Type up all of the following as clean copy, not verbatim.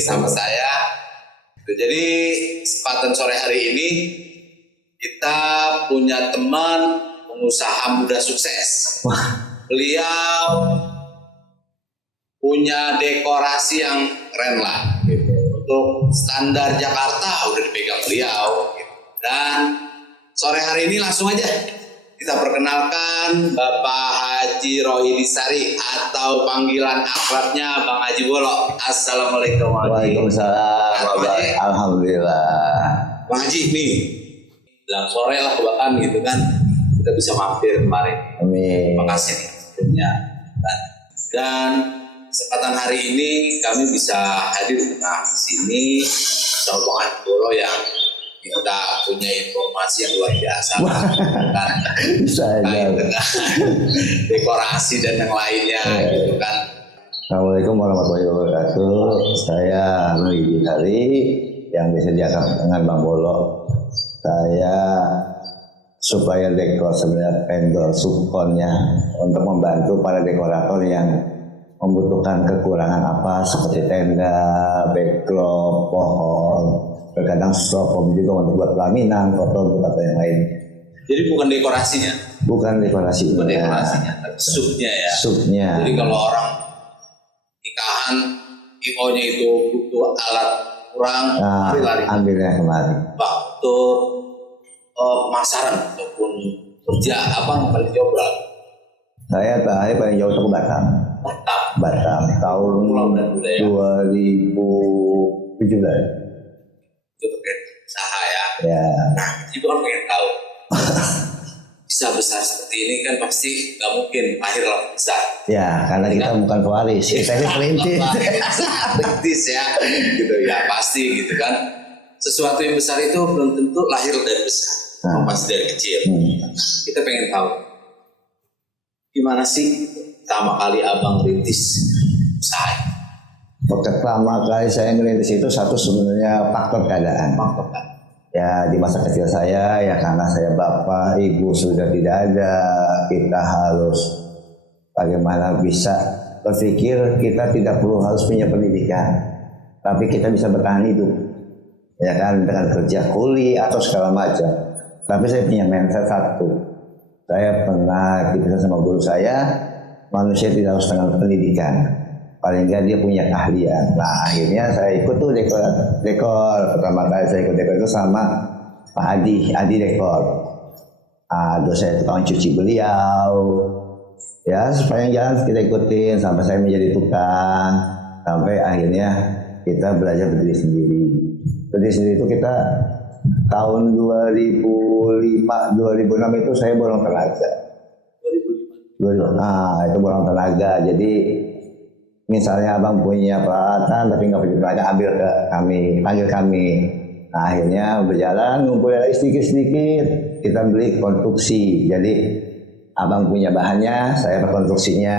sama saya. Jadi kesempatan sore hari ini kita punya teman pengusaha muda sukses. Beliau punya dekorasi yang keren lah. Gitu. Untuk standar Jakarta udah dipegang beliau. Gitu. Dan sore hari ini langsung aja kita perkenalkan Bapak Haji Rohidi Sari atau panggilan akrabnya Bang Haji Bolo. Assalamualaikum. Waalaikumsalam. Alhamdulillah. Bang Haji nih, bilang sore lah bahkan gitu kan, kita bisa mampir kemarin. Amin. Terima kasih nih sebelumnya. Dan kesempatan hari ini kami bisa hadir di tengah sini sama Bang Haji Bolo yang kita punya informasi yang luar biasa kan, dengan dekorasi dan yang lainnya gitu kan. Assalamualaikum warahmatullahi wabarakatuh. Saya Rohidi Sari yang bisa diakrab dengan Bang Bolo. Saya supaya dekor sebenarnya vendor subkonnya untuk membantu para dekorator yang membutuhkan kekurangan apa seperti tenda, backdrop, pohon. Terkadang stropom juga untuk buat pelaminan, foto atau yang lain. Jadi bukan dekorasinya? Bukan dekorasinya. Bukan dekorasinya, tapi subnya ya. Subnya. Jadi kalau orang nikahan, IO-nya itu butuh alat kurang, lari. Ambilnya kemari. Waktu pemasaran ataupun kerja apa yang paling jauh berapa? Saya terakhir paling jauh ke Batam. Batam tahun 2017. Itu terkait usaha ya. Ya. Nah, itu kan pengen tahu. Bisa besar seperti ini kan pasti nggak mungkin lahir langsung besar. Ya, karena kita bukan pewaris, kita ini perintis. Perintis ya, gitu ya pasti gitu kan. Sesuatu yang besar itu belum tentu lahir dari besar, pasti dari kecil. Kita pengen tahu gimana sih pertama kali abang rintis usaha. Pertama kali saya ngerintis itu satu sebenarnya faktor keadaan. Ya di masa kecil saya ya karena saya bapak, ibu sudah tidak ada, kita harus bagaimana bisa berpikir kita tidak perlu harus punya pendidikan, tapi kita bisa bertahan hidup, ya kan dengan kerja kuli atau segala macam. Tapi saya punya mindset satu, saya pernah dipesan sama guru saya, manusia tidak harus dengan pendidikan. Paling nggak dia punya keahlian. Nah akhirnya saya ikut tuh dekor. Pertama kali saya ikut dekor itu sama Pak Adi dekor. Aduh saya tukang cuci beliau. Ya sepanjang jalan kita ikutin sampai saya menjadi tukang. Sampai akhirnya kita belajar berdiri sendiri. Berdiri sendiri itu kita tahun 2005, 2006 itu saya borong tenaga. 2005. Nah itu borong tenaga. Jadi misalnya abang punya peralatan tapi nggak punya tenaga, ambil ke kami, panggil kami. Nah akhirnya berjalan, ngumpulin lagi sedikit-sedikit, kita beli konstruksi. Jadi abang punya bahannya, saya berkonstruksinya,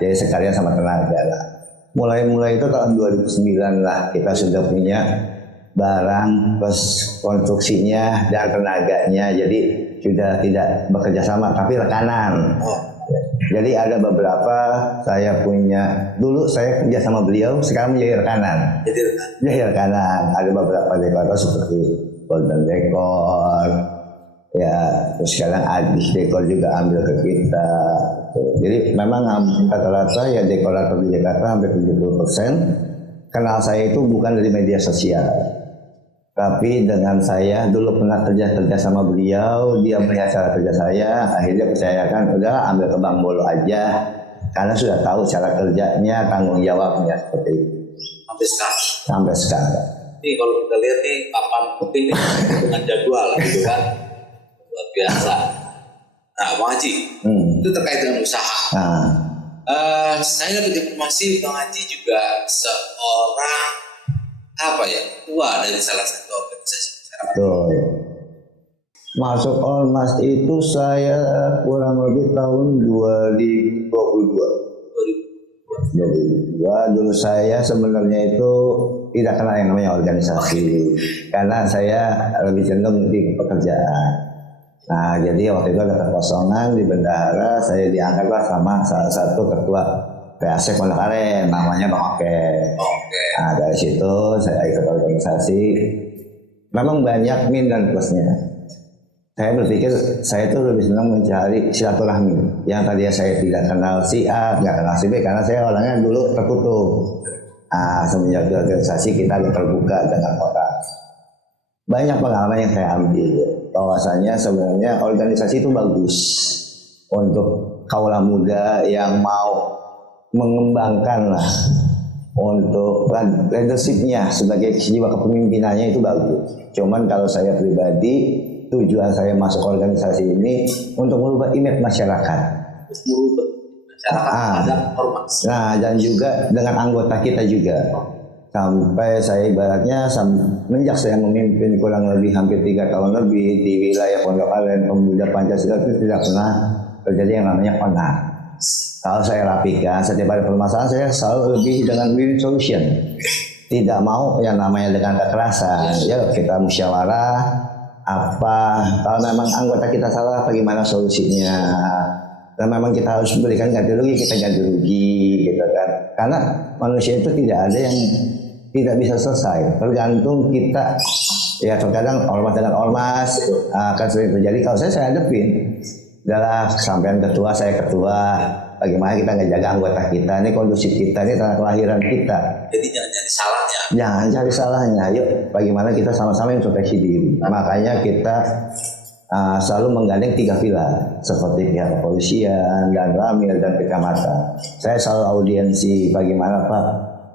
jadi sekalian sama tenaga lah. Mulai itu tahun 2009 lah kita sudah punya barang plus konstruksinya dan tenaganya, jadi sudah tidak bekerja sama tapi rekanan. Jadi ada beberapa saya punya, dulu saya kerja sama beliau, sekarang menjadi rekanan. Jadi rekanan. Ada beberapa dekorator seperti Golden Dekor, ya terus sekarang Adis Dekor juga ambil ke kita. Jadi memang rata-rata ya dekorator di Jakarta hampir 70% kenal saya itu bukan dari media sosial. Tapi dengan saya dulu pernah kerja sama beliau, dia melihat cara kerja saya, akhirnya percayakan, udah ambil ke Bang Bolo aja, karena sudah tahu cara kerjanya, tanggung jawabnya seperti itu. Sampai sekarang. Ini kalau kita lihat nih papan putih nih dengan jadwal gitu kan, luar biasa. Nah, Bang Haji, itu terkait dengan usaha. Saya dapat informasi Bang Haji juga seorang tua dari salah satu organisasi masyarakat. Betul. Masuk Ormas itu saya kurang lebih tahun 2022. Dulu saya sebenarnya itu tidak kenal yang namanya organisasi, karena saya lebih cenderung di pekerjaan. Nah jadi waktu itu ada kekosongan di bendahara, saya diangkatlah sama salah satu ketua PAC Pondok Aren, namanya Bang Oke. Nah dari situ saya ikut organisasi. Memang banyak min dan plusnya. Saya berpikir saya itu lebih senang mencari silaturahmi. Yang tadinya saya tidak kenal si A, nggak kenal si B, karena saya orangnya dulu tertutup. Nah, semenjak di organisasi kita lebih terbuka dengan orang. Banyak pengalaman yang saya ambil. Bahwasanya sebenarnya organisasi itu bagus untuk kaula muda yang mau mengembangkan lah, untuk leadership-nya sebagai jiwa kepemimpinannya itu bagus. Cuman kalau saya pribadi, tujuan saya masuk organisasi ini untuk merubah image masyarakat. Merubah masyarakat ada ormas. Nah, dan juga dengan anggota kita juga. Sampai saya ibaratnya semenjak saya memimpin kurang lebih hampir 3 tahun lebih di wilayah Pondok Aren, pemuda Pancasila itu tidak pernah terjadi yang namanya onar. Kalau saya rapikan, setiap ada permasalahan saya selalu lebih dengan win solution. Tidak mau yang namanya dengan kekerasan. Ya kita musyawarah. Kalau memang anggota kita salah, bagaimana solusinya? Dan memang kita harus memberikan ganti rugi, kita ganti rugi, gitu kan? Karena manusia itu tidak ada yang tidak bisa selesai. Tergantung kita. Ya terkadang ormas dengan ormas akan sering terjadi. Kalau saya hadapin. Adalah sampean ketua, saya ketua. Bagaimana kita ngejaga anggota kita, ini kondusif kita, ini tanah kelahiran kita. Jadi jangan cari salahnya. Jangan cari salahnya. Yuk, bagaimana kita sama-sama introspeksi diri. Makanya kita selalu menggandeng 3 pilar, seperti pihak kepolisian, dan ramil, dan kecamatan. Saya selalu audiensi bagaimana Pak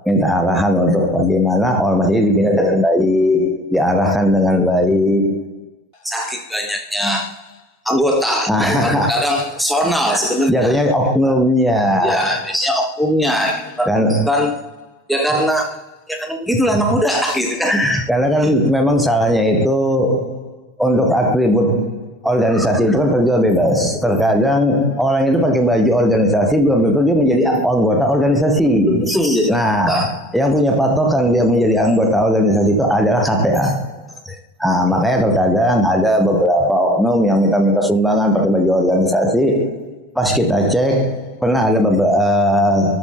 minta arahan untuk bagaimana ormas ini dibina dengan baik, diarahkan dengan baik. Saking banyaknya anggota, kadang personal sebenarnya. Jatuhnya oknumnya. Ya, biasanya oknumnya. Kan ya karena begitulah anak muda gitu kan. Karena kan memang salahnya itu untuk atribut organisasi itu kan terjual bebas. Terkadang orang itu pakai baju organisasi belum tentu dia menjadi anggota organisasi. Nah, yang punya patokan dia menjadi anggota organisasi itu adalah KTA. Nah, makanya terkadang ada beberapa oknum yang minta sumbangan pakai baju organisasi. Pas kita cek, pernah ada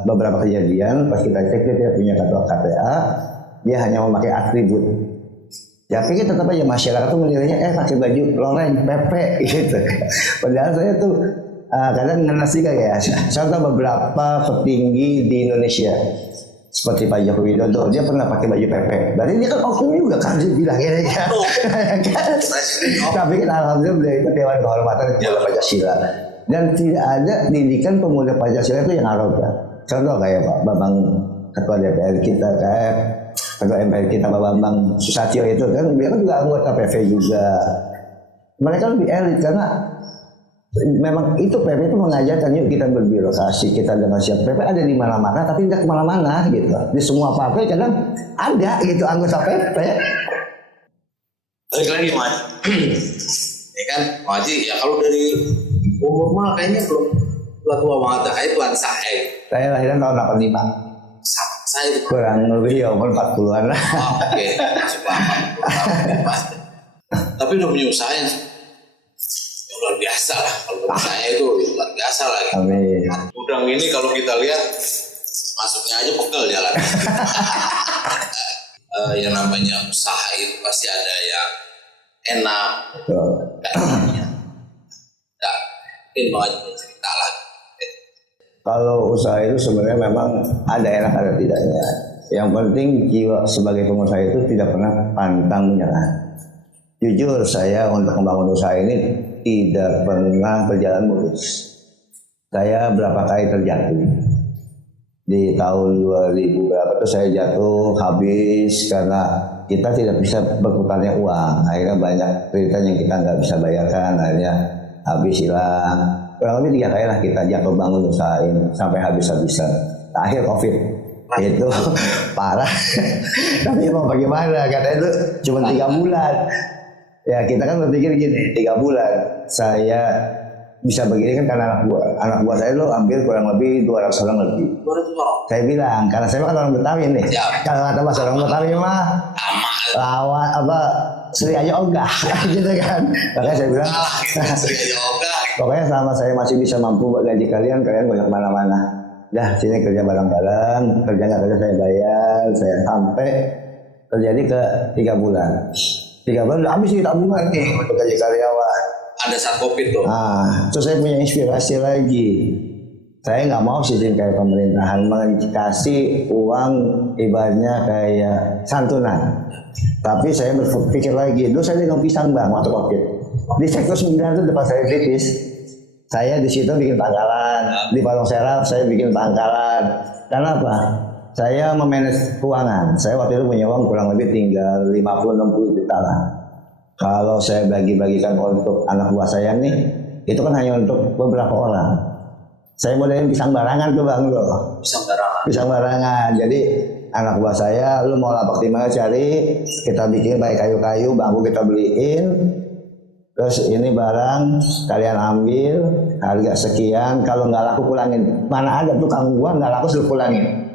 beberapa kejadian. Pas kita cek dia tidak punya kartu KTA, dia hanya memakai atribut. Ya pikir tetap aja masyarakat tuh menilainya pakai baju loreng, PP gitu. Padahal saya tuh kadang ngerti kayak contoh beberapa petinggi di Indonesia. Seperti Pak Joko Widodo, dia pernah pakai baju PP. Berarti dia kan oknum juga kan dia bilang ya. Tapi kan alhamdulillah beliau itu Dewan Kehormatan Pemuda Pancasila. Dan tidak ada didikan pemuda Pancasila itu yang arogan. Contoh kayak Pak Bambang, Ketua DPR kita, kayak Ketua MPR kita Pak Bambang Susatyo itu kan, dia kan juga anggota PV juga. Mereka lebih elit karena memang itu PP itu mengajarkan yuk kita berbirokrasi, kita dengan siap. PP ada di mana-mana tapi tidak kemana-mana gitu. Di semua partai kadang ada gitu anggota PP. Balik lagi Mas, ya kan Pak Haji, ya kalau dari umur mah kayaknya belum tua banget, kayak Tuan Sae. Saya lahiran tahun 85. Sama saya kurang lebih ya umur 40-an lah. Oke, masuk Mas. Tapi udah punya usaha yang luar biasa lah. Kalau menurut saya itu luar biasa lah. Gitu. Amin. Gudang ini kalau kita lihat masuknya aja pegel jalan. Yang namanya usaha itu pasti ada yang enak. Betul. Nah, mungkin banget cerita lah. Kalau usaha itu sebenarnya memang ada enak ada tidaknya. Yang penting jiwa sebagai pengusaha itu tidak pernah pantang menyerah. Jujur saya untuk membangun usaha ini tidak pernah berjalan mulus. Saya berapa kali terjatuh. Di tahun 2000 berapa tuh saya jatuh habis karena kita tidak bisa berputarnya uang. Akhirnya banyak kreditan yang kita nggak bisa bayarkan, akhirnya habis hilang. Kurang lebih 3 kali lah kita jatuh bangun usaha ini sampai habis-habisan. Akhir COVID itu parah. Tapi mau bagaimana? Katanya itu cuma 3 bulan. Ya kita kan berpikir gini, 3 bulan saya bisa begini kan karena anak buah saya lo ambil kurang lebih 200 orang lebih. 200 orang. Saya bilang karena saya kan orang Betawi nih. Kalau kata bahasa orang Betawi mah lawan apa Sri aja ogah gitu kan. Makanya saya bilang Sri aja ogah. Pokoknya selama saya masih bisa mampu gaji kalian boleh kemana-mana. dah sini kerja bareng-bareng, kerja nggak kerja saya bayar, saya sampai terjadi ke 3 bulan. 3 bulan udah habis nih tabungan nih untuk gaji karyawan. Ada saat COVID tuh. Terus saya punya inspirasi lagi. Saya nggak mau sistem kayak pemerintahan mengasih uang ibaratnya kayak santunan. Tapi saya berpikir lagi, dulu saya dagang pisang bang waktu COVID. Di sektor 9 itu depan saya kritis. Saya di situ bikin pangkalan, di Palong Serap saya bikin pangkalan. Karena apa? Saya memanage keuangan. Saya waktu itu punya uang kurang lebih tinggal 50-60 juta lah. Kalau saya bagi-bagikan untuk anak buah saya nih, itu kan hanya untuk beberapa orang. Saya modelin pisang barangan tuh bang loh. Pisang barangan. Jadi anak buah saya, lu mau lapak di mana cari, kita bikin pakai kayu-kayu, bambu kita beliin. Terus ini barang kalian ambil harga sekian, kalau nggak laku pulangin. Mana ada tukang gua nggak laku suruh pulangin.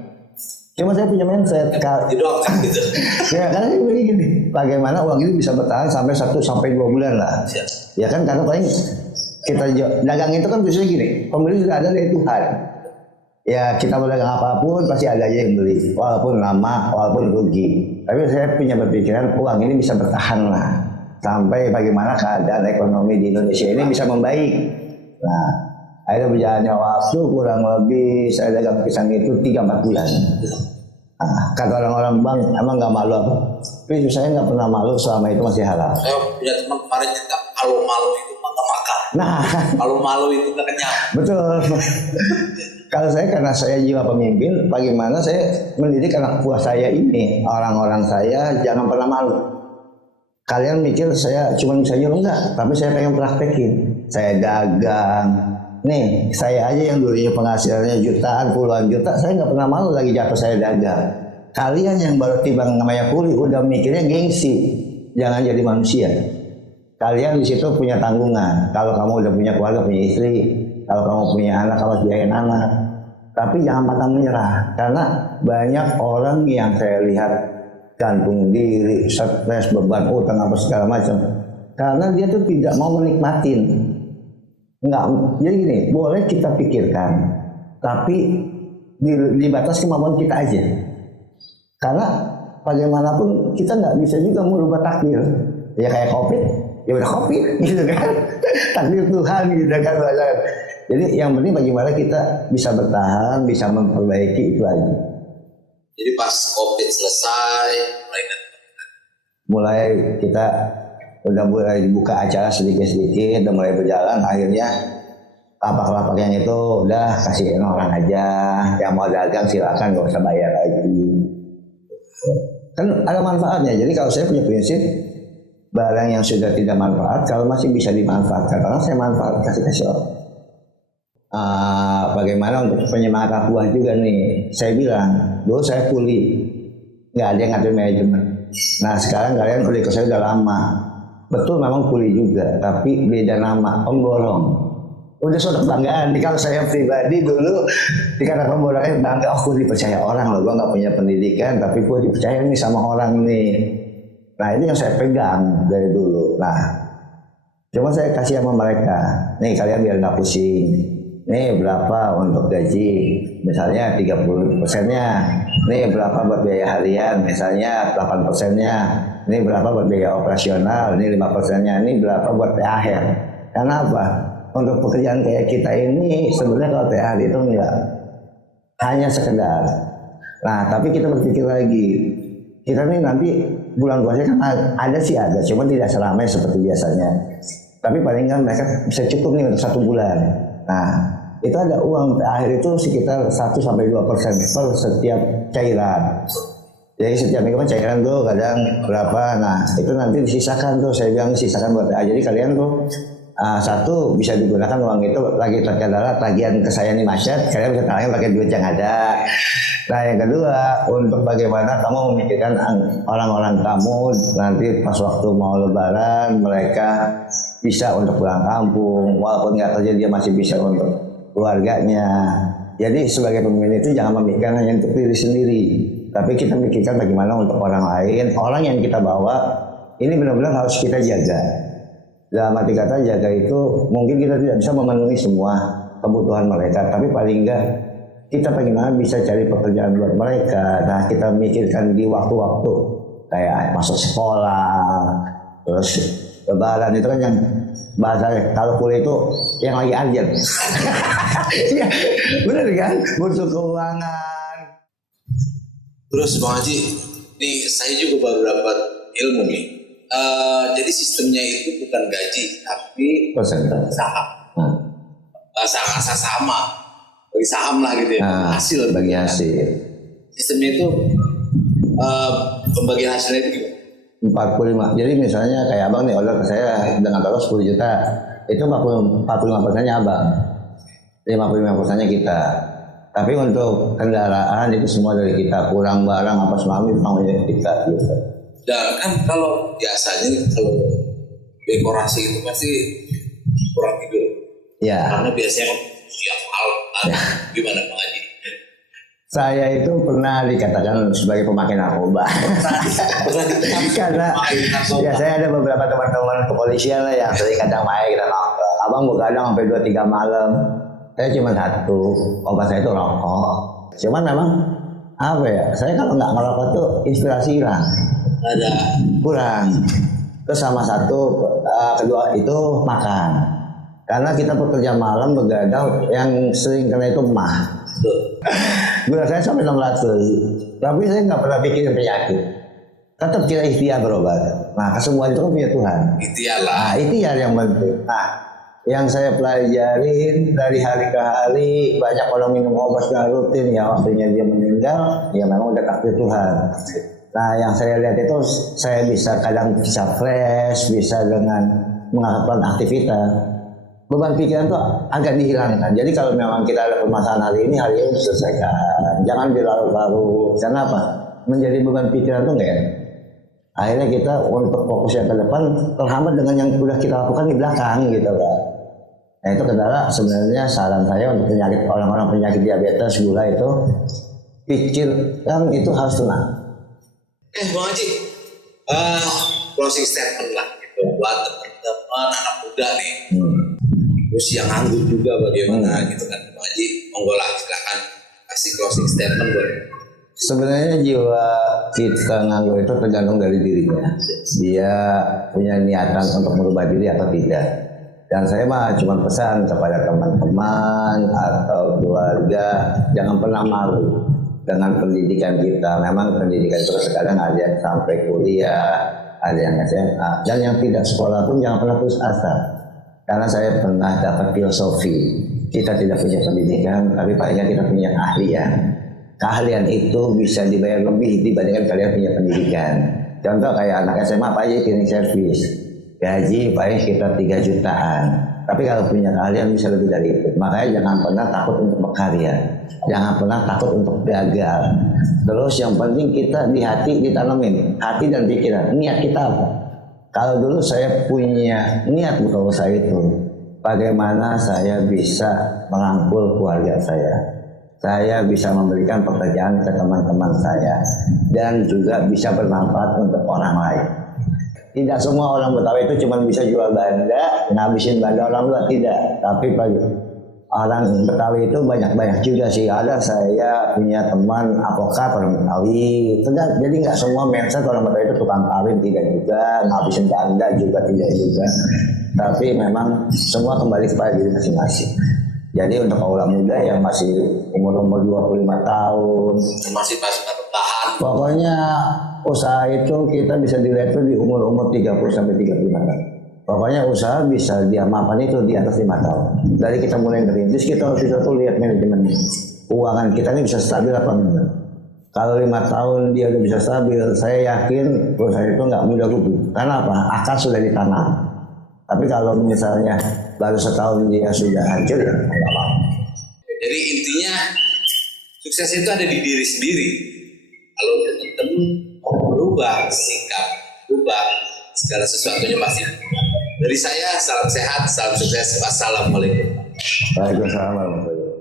Cuma saya punya mindset gitu. Ya karena saya begini, bagaimana uang ini bisa bertahan sampai 1 sampai 2 bulan lah. Ya kan karena paling kita dagang itu kan biasanya gini, pembeli sudah ada dari Tuhan. Ya kita mau dagang apapun pasti ada aja yang beli, walaupun lama, walaupun rugi. Tapi saya punya berpikiran uang ini bisa bertahan lah. Sampai bagaimana keadaan ekonomi di Indonesia ini bisa membaik. Nah, akhirnya berjalannya waktu kurang lebih saya dagang pisang itu 3-4 bulan. Nah, kata orang-orang bang, emang nggak malu apa? Tapi saya nggak pernah malu selama itu masih halal. Saya punya teman kemarin cerita kalau malu itu nggak makan. Nah, kalau malu itu nggak kenyang. Betul. Kalau saya karena saya jiwa pemimpin, bagaimana saya mendidik anak buah saya ini, orang-orang saya jangan pernah malu. Kalian mikir saya cuma bisa nyuruh enggak, tapi saya pengen praktekin. Saya dagang. Nih, saya aja yang dulunya penghasilannya jutaan, puluhan juta, saya nggak pernah malu lagi jatuh saya dagang. Kalian yang baru timbang namanya kuli, udah mikirnya gengsi. Jangan jadi manusia. Kalian di situ punya tanggungan. Kalau kamu udah punya keluarga, punya istri, kalau kamu punya anak, kamu harus biayain anak. Tapi jangan pantang menyerah, karena banyak orang yang saya lihat gantung diri, stres, beban utang apa segala macam. Karena dia tuh tidak mau menikmatin. Enggak, jadi gini, boleh kita pikirkan, tapi di batas kemampuan kita aja. Karena bagaimanapun kita nggak bisa juga merubah takdir. Ya kayak COVID, ya udah COVID, gitu kan. Takdir Tuhan, gitu kan. Jadi yang penting bagaimana kita bisa bertahan, bisa memperbaiki itu aja. Jadi pas COVID selesai, mulai kita udah mulai buka acara sedikit-sedikit, udah mulai berjalan. Akhirnya lapak-lapak yang itu udah kasihin orang aja, yang mau dagang silakan, nggak usah bayar lagi. Kan ada manfaatnya. Jadi kalau saya punya prinsip, barang yang sudah tidak manfaat kalau masih bisa dimanfaatkan, karena saya manfaat kasih orang. Bagaimana untuk penyemangat buah juga nih, saya bilang dulu saya kuli, nggak ada yang ngatur manajemen. Nah sekarang kalian kuli ke saya udah lama, betul memang kuli juga, tapi beda nama, pemborong. Udah suatu kebanggaan nih, kalau saya pribadi dulu dikatakan pemborongnya bangga, oh gue dipercaya orang loh, gue nggak punya pendidikan tapi gue dipercaya nih sama orang nih. Nah itu yang saya pegang dari dulu. Nah cuma saya kasih sama mereka, nih kalian biar nggak pusing. Nih berapa untuk gaji, misalnya 30%-nya. Nih berapa buat biaya harian, misalnya 8%-nya. Nih berapa buat biaya operasional, nih 5%-nya. Nih berapa buat THR. Karena apa? Untuk pekerjaan kayak kita ini sebenarnya kalau THR itu enggak hanya sekedar. Nah tapi kita berpikir lagi, kita nih nanti bulan puasa kan ada sih ada, cuma tidak seramai seperti biasanya. Tapi paling kan mereka bisa cukup nih untuk 1 bulan. Nah, itu ada uang THR itu sekitar 1-2% per setiap cairan. Jadi setiap minggu kan cairan tuh kadang berapa. Nah, itu nanti disisakan tuh, saya bilang disisakan buat THR. Jadi kalian tuh satu bisa digunakan uang itu lagi terkadang tagihan ke saya nih macet, kalian bisa tagihan pakai duit yang ada. Nah, yang kedua, untuk bagaimana kamu memikirkan orang-orang kamu nanti pas waktu mau lebaran mereka bisa untuk pulang kampung, walaupun nggak kerja dia masih bisa untuk keluarganya. Jadi sebagai pemimpin itu jangan memikirkan hanya untuk diri sendiri, tapi kita mikirkan bagaimana untuk orang lain, orang yang kita bawa ini benar-benar harus kita jaga. Dalam arti kata jaga itu mungkin kita tidak bisa memenuhi semua kebutuhan mereka, tapi paling enggak kita bagaimana bisa cari pekerjaan buat mereka. Nah kita mikirkan di waktu-waktu kayak masuk sekolah, terus lebaran itu kan yang bahasa kalau kuliah itu yang lagi urgent. Iya bener kan, butuh keuangan. Terus Bang Haji, nih saya juga baru dapat ilmu nih. Jadi sistemnya itu bukan gaji, tapi saham. Sangat sama, bagi saham lah gitu ya. Hasil bagi hasil. Sistemnya itu pembagian hasilnya itu gimana? 45. Jadi misalnya kayak abang nih order ke saya dengan total 10 juta, itu 45%-nya abang, 55%-nya kita. Tapi untuk kendaraan itu semua dari kita, kurang barang apa semua itu tanggung kita gitu. Dan kan kalau biasanya kalau dekorasi itu pasti kurang tidur. Ya. Karena biasanya siap malam. Gimana Bang Haji? Saya itu pernah dikatakan sebagai pemakai narkoba. Karena ya saya ada beberapa teman-teman kepolisian lah yang sering kadang main kita nongkrong. Abang begadang sampai 2-3 malam. Saya cuma satu, obat saya itu rokok. Cuman memang apa ya? Saya kalau nggak ngerokok tuh inspirasi hilang. Ada kurang. Terus sama satu, kedua itu makan. Karena kita pekerja malam begadang yang sering kena itu mah. Gula saya sampai 600, tapi saya nggak pernah pikirin penyakit. Tetap kita ikhtiar berobat. Nah, kesembuhan itu kan punya Tuhan. ikhtiar lah. Nah, ikhtiar yang penting. Nah, yang saya pelajarin dari hari ke hari, banyak orang minum obat secara rutin, ya waktunya dia meninggal, ya memang udah takdir Tuhan. Nah, yang saya lihat itu saya kadang bisa fresh, bisa dengan melakukan aktivitas. Beban pikiran itu agak dihilangkan. Jadi kalau memang kita ada permasalahan hari ini diselesaikan. Jangan dilarut-larut. Karena apa? Menjadi beban pikiran itu enggak enak. Akhirnya kita untuk fokus yang ke depan terhambat dengan yang sudah kita lakukan di belakang gitu kan. Nah itu kendala sebenarnya saran saya untuk penyakit orang-orang penyakit diabetes, gula itu pikirkan itu harus tenang. Bang Haji, closing statement lah gitu buat teman-teman anak muda nih. Terus yang nganggur juga bagaimana gitu kan Bang Haji, monggo lah silakan kasih closing statement buat. Sebenarnya jiwa kita nganggur itu tergantung dari dirinya. Dia punya niatan untuk merubah diri atau tidak. Dan saya mah cuma pesan kepada teman-teman atau keluarga, jangan pernah malu dengan pendidikan kita. Memang pendidikan itu sekarang ada yang sampai kuliah, ada yang SMA, dan yang tidak sekolah pun jangan pernah putus asa. Karena saya pernah dapat filosofi, kita tidak punya pendidikan, tapi paling kita punya keahlian. Keahlian itu bisa dibayar lebih dibandingkan kalian punya pendidikan. Contoh kayak anak SMA Pak Haji cleaning service, gaji paling sekitar 3 jutaan. Tapi kalau punya keahlian bisa lebih dari itu. Makanya jangan pernah takut untuk berkarya, jangan pernah takut untuk gagal. Terus yang penting kita di hati ditanamin, hati dan pikiran. Niat kita apa? Kalau dulu saya punya niat bukan usaha itu, bagaimana saya bisa merangkul keluarga saya bisa memberikan pekerjaan ke teman-teman saya, dan juga bisa bermanfaat untuk orang lain. Tidak semua orang Betawi itu cuma bisa jual banda, ngabisin banda orang luar, tidak. Tapi bagi orang Betawi itu banyak-banyak juga sih. Ada saya punya teman avokat orang Betawi. Jadi nggak semua mindset orang Betawi itu tukang kawin, tidak juga. Ngabisin banda juga tidak juga. Tapi memang semua kembali kepada diri masing-masing. Jadi untuk orang muda yang masih umur 25 tahun, masih bertahan. Pokoknya usaha itu kita bisa dilihat di umur 30 sampai 35 tahun. Pokoknya usaha bisa diamalkan itu di atas 5 tahun. Dari kita mulai ngerintis, kita harus bisa tuh lihat manajemen keuangan kita ini bisa stabil apa enggak. Kalau 5 tahun dia udah bisa stabil, saya yakin perusahaan itu nggak mudah rugi. Karena apa? Akar sudah ditanam. Tapi kalau misalnya baru setahun dia sudah hancur, ya nggak mau. Jadi intinya sukses itu ada di diri sendiri. Kalau teman-teman berubah sikap, berubah segala sesuatunya pasti. Dari saya salam sehat, salam sukses. Wassalamualaikum. Waalaikumsalam warahmatullahi wabarakatuh.